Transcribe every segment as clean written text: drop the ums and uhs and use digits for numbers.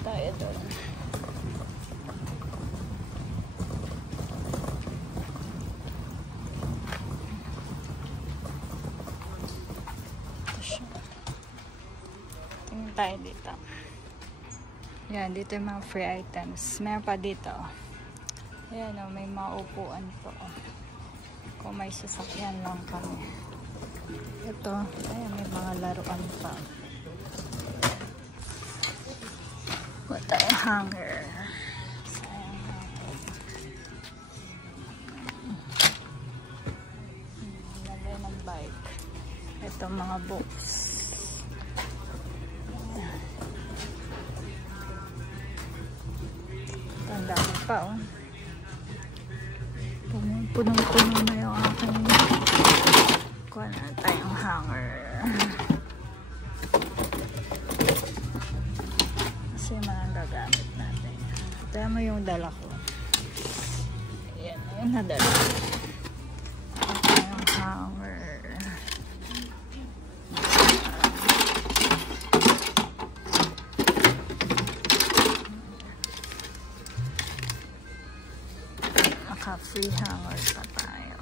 tayo doon. Tingin tayo dito. Yan, dito yung mga free items. Meron pa dito. Ayan o, may maupuan po. Kung may sasakyan lang kami. Ito, ayan, may mga laruan pa. What tayong hanger. Sayang hanger. Lagay ng bike. Ito, mga books. Ang dami pa, oh. Punong-puno na yung aking kuha na tayong hanger. Kasi mga gagamit natin. Ito mo yung dala ko. Ayan, yung nadala ko. Ito yung hanger. Naka-free hanger pa tayo.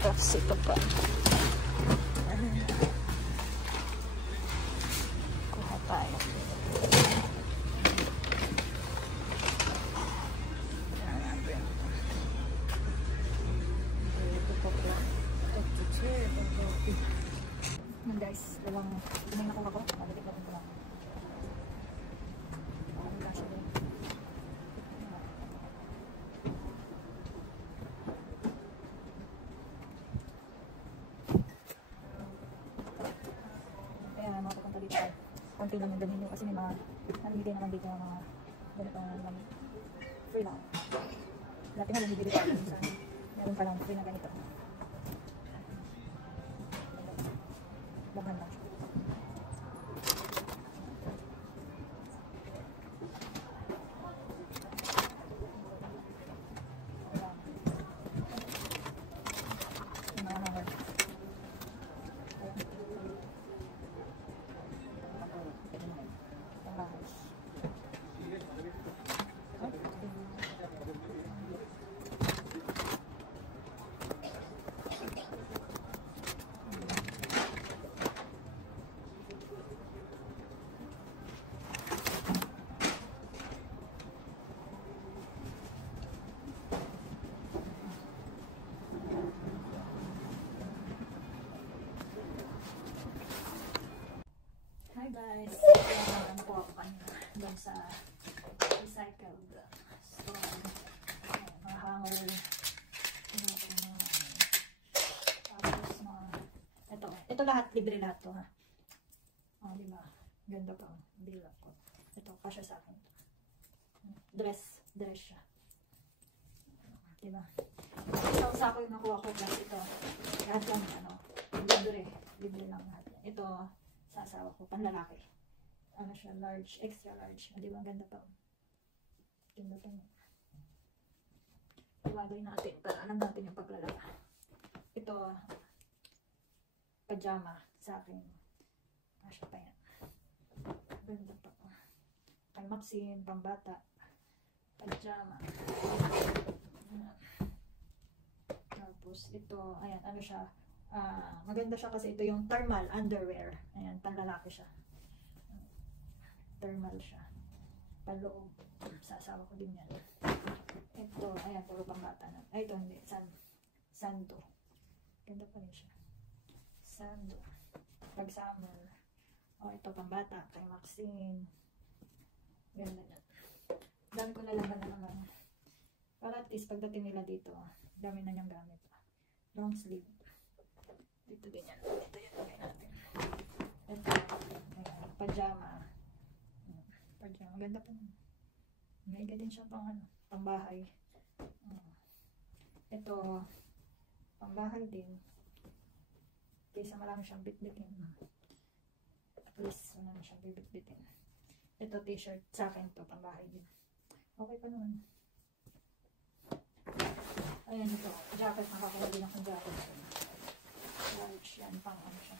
Tapos ito pa. Kuha tayo. Guys, walang may nakuha ko. Mabalik natin ko lang. Kaya mga papunta dito. Konti lang yung dalhin nyo kasi may mga namibigay naman dito mga ganitong free lang. Dati nga namibigay dito. Meron pa lang free na ganito. Laban lang siya. Hi guys, nagkaroon po ako kanina doon sa recycled store. Mga hanger. Tapos ito lahat, libre lahat to ha. Diba? Ganda pa. Bill ako. Ito, kasya sa akin. Dress siya. Diba? Isang sako yung nakuha ko guys. Ito, lahat lang libre lang lahat. Ito, sa asawa ko, panlalaki. Ano siya, large, extra large. Di ba, ganda pa. Ganda pa niya. Ilagay natin, para alam natin yung paglalala. Ito, pajama sa akin. Asya pa yan. Ganda pa. Pang-maxin, pambata. Pajama. Tapos, ito, ayan, ano siya, maganda siya kasi ito yung thermal underwear. Ayan, panlalaki siya. Thermal siya. Paloob. Sa asawa ko din yan. Ito, ayan, puro pambata na. Ay, ito hindi. Sando. Ganda pa rin siya. Sando. Pag summer. O, ito pambata. Kay Maxine. Ganda yan. Dami ko nalaman na naman. Para at least pagdating nila dito, dami na niyang gamit. Long sleeve. Dito din yan. Ito yan. Lagay natin. Ito. Ayan. Pajama. Pajama. Ganda pa naman. May din siya pang pangbahay. Ito. Pangbahay din. Kaysa marami siyang bitbitin. At least, wala na siyang bibit-bitin. Ito, t-shirt. Sa akin to, pambahay din. Okay pa naman. Ayan ito. Jacket. Nakakuha din akong jacket. Large yan. Pang ano siya.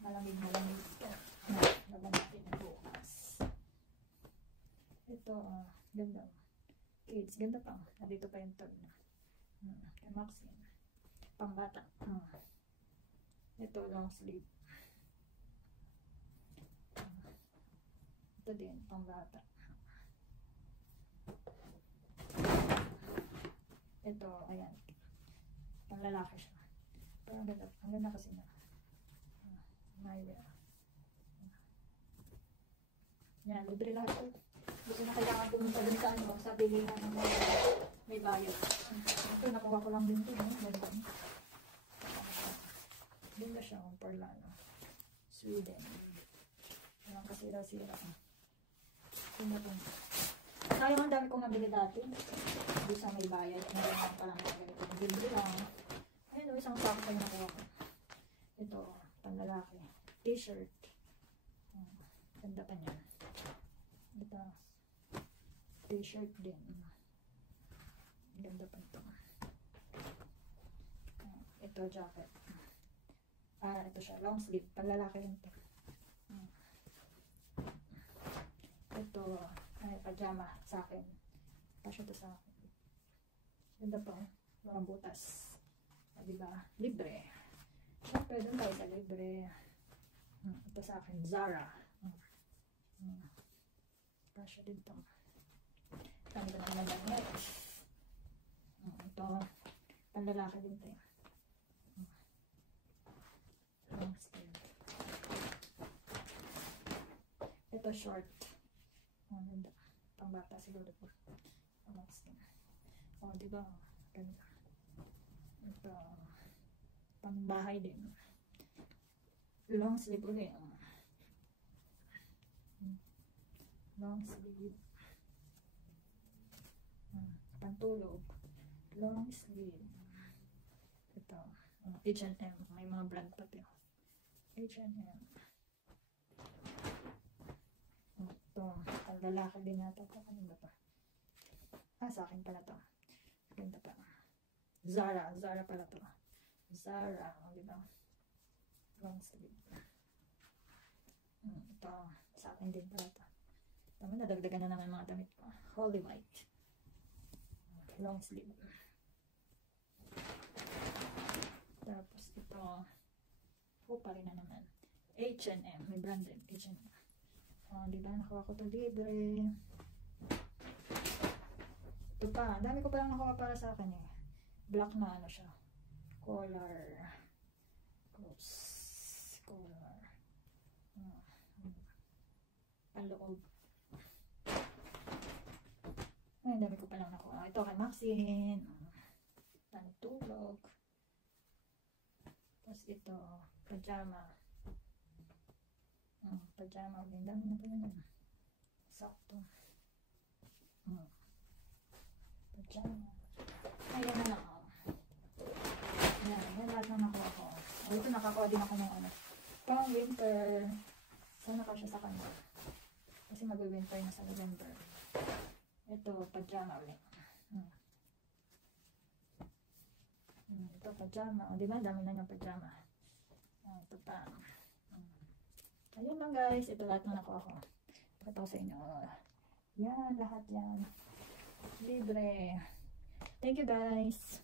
Malamig ito. Laban natin na bukas. Ito, ganda. Kids, ganda pa. Nandito pa yung tag na. Kay Maxine. Pang bata. Ito, long sleeve. Ito din, pang bata. Ito, ayan. Pang lalaki siya. Pero ang ganda kasi na. Mywear. Yan, libre lahat ito. Hindi ko na kailangan pumunta din sa ano, sa bilihan ng may bayad. Ito, nakuha ko lang din ito. Ganda. Ganda siya, Porlano. Sweden. Walang kasira-sira. Ganda po. Sayang ang dami kong nabili dati. Hindi sa may bayad. Meron lang palang mga ganito. Libre lang. Ayun, isang sakto yung nakuha ko. Ito, panlalaki. T-shirt. Ganda pa niya. Ito. T-shirt din. Ganda pa ito. Ito, jacket. Ito siya. Long sleeve. Panlalaki rin ito. Ito, pajama sa akin. Pasya ito sa akin. Ganda pa. Mga butas. Diba? Libre. Siyempre, doon tayo sa libre. Ito sa akin. Zara. Pasya din ito. Saan ba naman damit? Ito. Panlalaki din ito. Long sleeve. Ito short. Ganda. Pambata siguro po. Diba? Ganda. Ito. Pambahay din. Long sleeve ulit. Long sleeve. Pantulog. Long sleeve. Ito. H&M. May mga brand pati. H&M. Ito. Ang lalaki din natin. Ano ba ito? Sa akin pala ito. Ganda pa. Zara. Zara pala ito. Zara. Diba? Long sleeve. Ito. Sa akin din pala ito. Tama, nadagdagan na naman mga damit ko. Holy White. Long sleeve. Tapos ito. Pa rin na naman. H&M. May branded. H&M. Diba? Nakuha ko ito libre. Ito pa. Dami ko palang nakuha para sa akin eh. Black na ano siya. Collar. Collar. Panloob. Ay, dami ko palang nakuha. Ito kay Maxine. Pantulog. Tapos ito. Pajama. Pajama. Ang dami na pala nun. Sakto. Pajama. Ayan na lang. Yan lahat na nakuha ko. Ito nakakuha din ako ng ano. Pang winter. Sana ka siya sa kanya. Kasi mag-winter na sa November. Ito, pajama ulit. Ito, pajama. O, diba? Dami na yung pajama. Ito pa. Ayun lang guys. Ito lahat na nakuha ko. Pakita ko sa inyo. Yan, lahat yan. Libre. Thank you guys.